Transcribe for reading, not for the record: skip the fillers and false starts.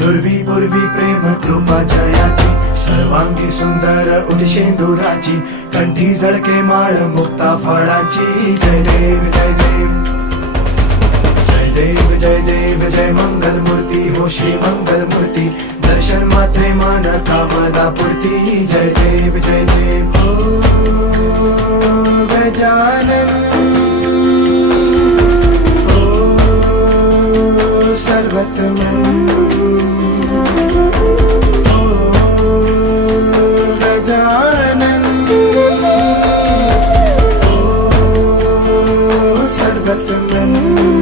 नुरवी पूर्वी प्रेम कृपा जयाची, सर्वांगी सुंदर उदिशेंदुराची, कंठी झळके माळ मुक्ता फळाची. जय देव जय देव जय देव जय देव जय मंगल मूर्ती हो श्री मंगल मूर्ती, दर्शन मात्रे मान कामना पूर्ती. जय देव जय देव ओ गजानन ओ सर्वतमन सर्वतमन